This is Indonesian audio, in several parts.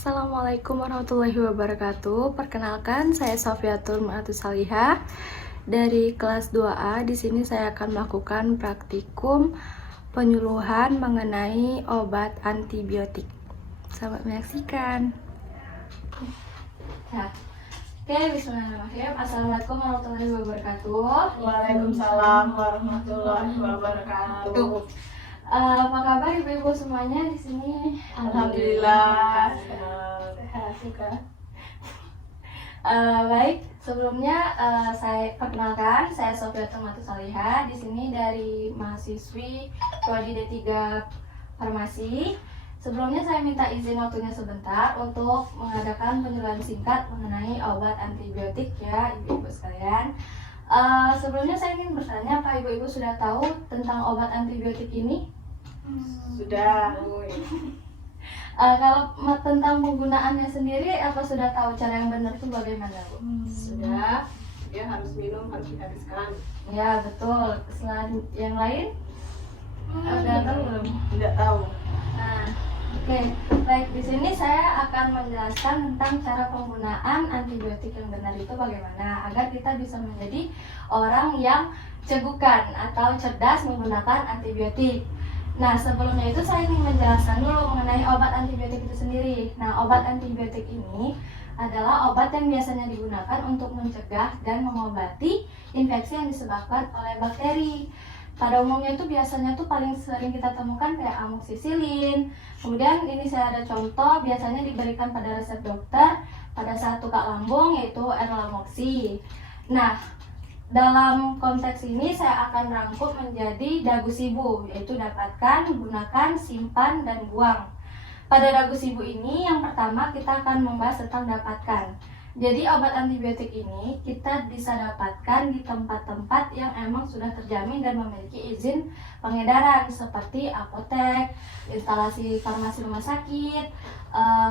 Assalamualaikum warahmatullahi wabarakatuh. Perkenalkan, saya Sofiatul Ma'atus Salihah dari kelas 2A. Di sini saya akan melakukan praktikum penyuluhan mengenai obat antibiotik. Selamat menyaksikan. Ya. Oke, bismillahirrahmanirrahim. Assalamualaikum warahmatullahi wabarakatuh. Waalaikumsalam warahmatullahi wabarakatuh. Apa kabar ibu-ibu semuanya di sini? Alhamdulillah. Sehat juga. Baik, sebelumnya saya perkenalkan, saya Sofiatul Ma'atus Salihah. Di sini dari mahasiswi Prodi D3 Farmasi. Sebelumnya saya minta izin waktunya sebentar untuk mengadakan penyuluhan singkat mengenai obat antibiotik ya ibu-ibu sekalian. Sebelumnya saya ingin bertanya, apa ibu-ibu sudah tahu tentang obat antibiotik ini? Sudah. Kalau tentang penggunaannya sendiri, apa sudah tahu cara yang benar itu bagaimana, Bu? Sudah. Dia harus minum, harus dihabiskan. Ya, betul. Selain yang lain, udah tahu belum? Tidak tahu. Nah, oke. Baik, di sini saya akan menjelaskan tentang cara penggunaan antibiotik yang benar itu bagaimana, agar kita bisa menjadi orang yang cegukan atau cerdas menggunakan antibiotik. Nah, sebelumnya itu saya ingin menjelaskan dulu mengenai obat antibiotik itu sendiri. Nah, obat antibiotik ini adalah obat yang biasanya digunakan untuk mencegah dan mengobati infeksi yang disebabkan oleh bakteri. Pada umumnya itu biasanya tuh paling sering kita temukan kayak amoxicillin. Kemudian ini saya ada contoh, biasanya diberikan pada resep dokter pada saat tukak lambung, yaitu Erlamoxy. Nah, dalam konteks ini saya akan rangkum menjadi dagu sibu, yaitu dapatkan, gunakan, simpan, dan buang. Pada dagu sibu ini yang pertama kita akan membahas tentang dapatkan. Jadi obat antibiotik ini kita bisa dapatkan di tempat-tempat yang emang sudah terjamin dan memiliki izin pengedaran seperti apotek, instalasi farmasi rumah sakit,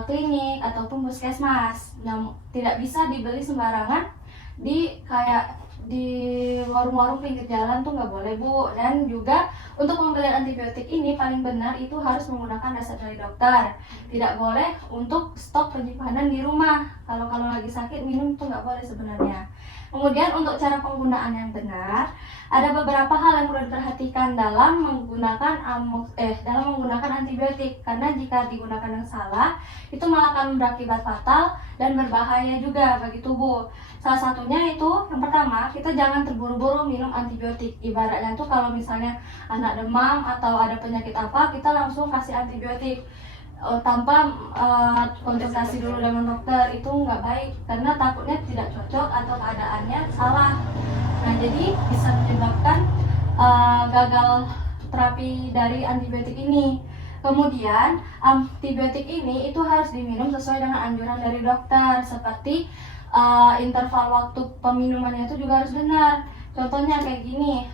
klinik, ataupun puskesmas. Yang tidak bisa dibeli sembarangan di warung-warung pinggir jalan tuh nggak boleh, Bu. Dan juga untuk pembelian antibiotik ini paling benar itu harus menggunakan resep dari dokter. Tidak boleh untuk stok penyimpanan di rumah. Kalau lagi sakit minum tuh nggak boleh sebenarnya. Kemudian untuk cara penggunaan yang benar, ada beberapa hal yang perlu diperhatikan dalam menggunakan antibiotik, karena jika digunakan yang salah itu malah akan berakibat fatal dan berbahaya juga bagi tubuh. Salah satunya itu yang pertama, kita jangan terburu-buru minum antibiotik. Ibaratnya tuh kalau misalnya anak demam atau ada penyakit apa, kita langsung kasih antibiotik tanpa konsultasi dulu dengan dokter. Itu nggak baik karena takutnya tidak cocok atau keadaannya salah. Nah, jadi bisa menyebabkan gagal terapi dari antibiotik ini. Kemudian antibiotik ini itu harus diminum sesuai dengan anjuran dari dokter, seperti interval waktu peminumannya itu juga harus benar. Contohnya kayak gini,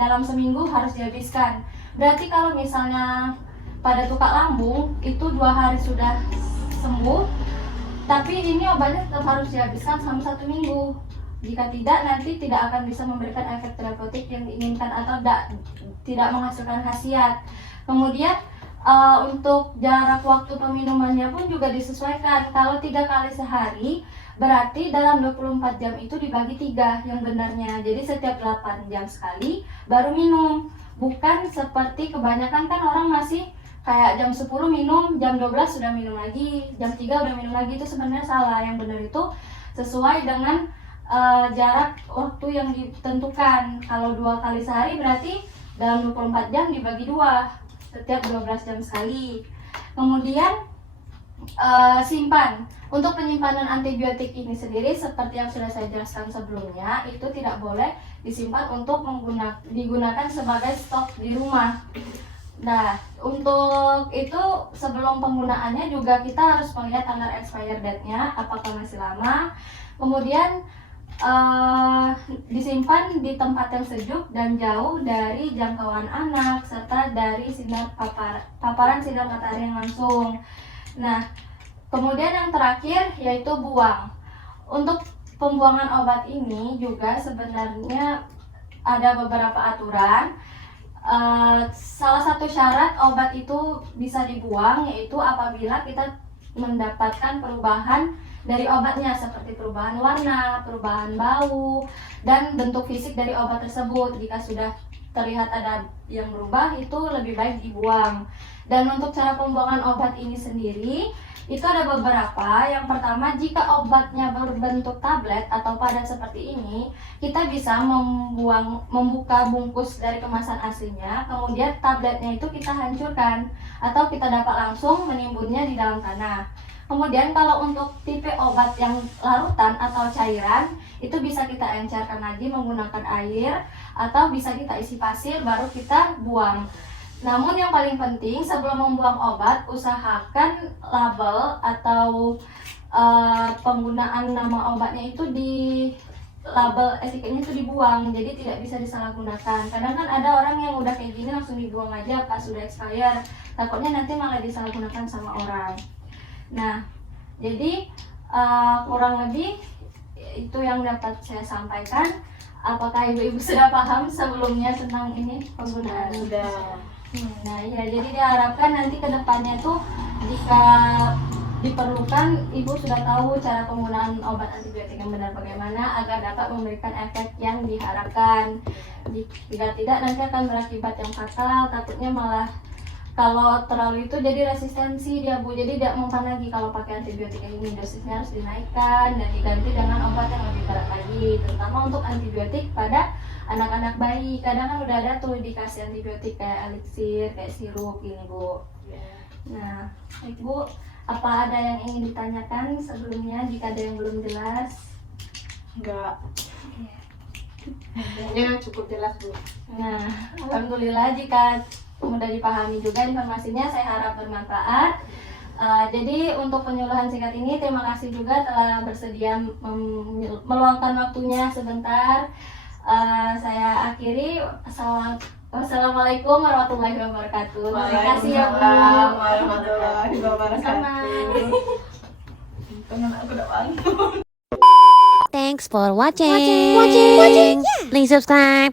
dalam seminggu harus dihabiskan. Berarti kalau misalnya pada tukak lambung itu 2 hari sudah sembuh, tapi ini obatnya tetap harus dihabiskan selama 1 minggu. Jika tidak, nanti tidak akan bisa memberikan efek terapeutik yang diinginkan atau tidak menghasilkan khasiat. Kemudian untuk jarak waktu peminumannya pun juga disesuaikan. Kalau 3 kali sehari, berarti dalam 24 jam itu dibagi 3 yang benarnya. Jadi setiap 8 jam sekali baru minum. Bukan seperti kebanyakan kan orang masih kayak jam 10 minum, jam 12 sudah minum lagi, jam 3 udah minum lagi. Itu sebenarnya salah. Yang benar itu sesuai dengan jarak waktu yang ditentukan. Kalau 2 kali sehari berarti dalam 24 jam dibagi 2, setiap 12 jam sekali. Kemudian simpan. Untuk penyimpanan antibiotik ini sendiri seperti yang sudah saya jelaskan sebelumnya, itu tidak boleh disimpan untuk digunakan sebagai stok di rumah. Nah, untuk itu sebelum penggunaannya juga kita harus melihat tanggal expired date-nya apakah masih lama. Kemudian disimpan di tempat yang sejuk dan jauh dari jangkauan anak serta dari paparan sinar matahari yang langsung. Nah, kemudian yang terakhir yaitu buang. Untuk pembuangan obat ini juga sebenarnya ada beberapa aturan. Salah satu syarat obat itu bisa dibuang yaitu apabila kita mendapatkan perubahan dari obatnya seperti perubahan warna, perubahan bau, dan bentuk fisik dari obat tersebut. Jika sudah terlihat ada yang berubah, itu lebih baik dibuang. Dan untuk cara pembuangan obat ini sendiri, itu ada beberapa. Yang pertama, jika obatnya berbentuk tablet atau padat seperti ini, kita bisa membuka bungkus dari kemasan aslinya, kemudian tabletnya itu kita hancurkan, atau kita dapat langsung menimbunnya di dalam tanah. Kemudian kalau untuk tipe obat yang larutan atau cairan, itu bisa kita encerkan lagi menggunakan air, atau bisa kita isi pasir baru kita buang. Namun yang paling penting sebelum membuang obat, usahakan label atau penggunaan nama obatnya itu di label etiketnya itu dibuang, jadi tidak bisa disalahgunakan. Kadang kan ada orang yang udah kayak gini langsung dibuang aja pas sudah expired, takutnya nanti malah disalahgunakan sama orang. Nah, jadi kurang lebih itu yang dapat saya sampaikan. Apakah ibu-ibu sudah paham sebelumnya tentang ini penggunaan? Sudah. Nah ya, jadi diharapkan nanti ke depannya tuh jika diperlukan, ibu sudah tahu cara penggunaan obat antibiotik yang benar bagaimana agar dapat memberikan efek yang diharapkan. Jika tidak, nanti akan berakibat yang fatal, takutnya malah kalau terlalu itu jadi resistensi dia Bu, jadi tidak mempan lagi kalau pakai antibiotik ini, dosisnya harus dinaikkan dan diganti dengan obat yang lebih berat lagi, terutama untuk antibiotik pada anak-anak bayi. Kadang kan udah ada tuh dikasih antibiotik kayak eliksir, kayak sirup ini Bu. Nah, Ibu, apa ada yang ingin ditanyakan sebelumnya jika ada yang belum jelas? Enggak. Ya, cukup jelas Bu. Nah, alhamdulillah jika mudah dipahami juga informasinya, saya harap bermanfaat. Jadi untuk penyuluhan singkat ini, terima kasih juga telah bersedia meluangkan waktunya sebentar. Saya akhiri. Wassalamualaikum warahmatullahi wabarakatuh. Terima kasih ya Bu. Warahmatullahi wabarakatuh. Tangan aku udah bangun. Thanks for watching. Please subscribe.